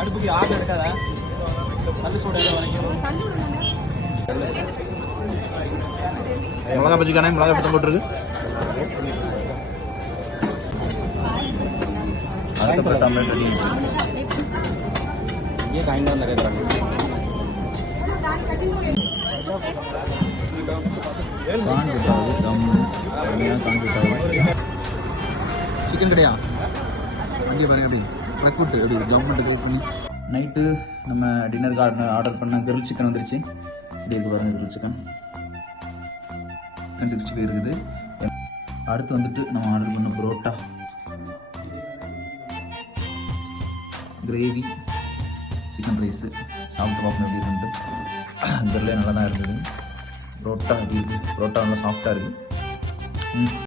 அடுப்புக்கு ஆர்டர் எடுக்காத கல் சூட வரைக்கும் மிளகா பஜ்ஜிக்கானே மிளகா எப்படி போட்டுருக்கு அதுக்கப்புறம் தமிழ் ரெடி இங்கே காய்கறி நிறைய தராங்க சிக்கன் கடையா அங்கே பாருங்க அப்படி ட்ரக் எப்படி கவர்மெண்ட் குக் பண்ணி நைட்டு நம்ம டின்னருக்கு ஆர்டர் பண்ண கிரில் சிக்கன் வந்துருச்சு இப்படி இருக்கு பாருங்க கிரில் சிக்கன் 65 இருக்குது. அடுத்து வந்துட்டு நம்ம ஆர்டர் பண்ண புரோட்டா கிரேவி சிக்கன் ரைஸு சாப்பிட்டு பார்க்கணும் எப்படி இருக்குன்ட்டு கிரில்லே நல்லா தான் இருந்தது. புரோட்டா எப்படி இருக்குது புரோட்டா நல்லா சாஃப்டாக இருக்குது.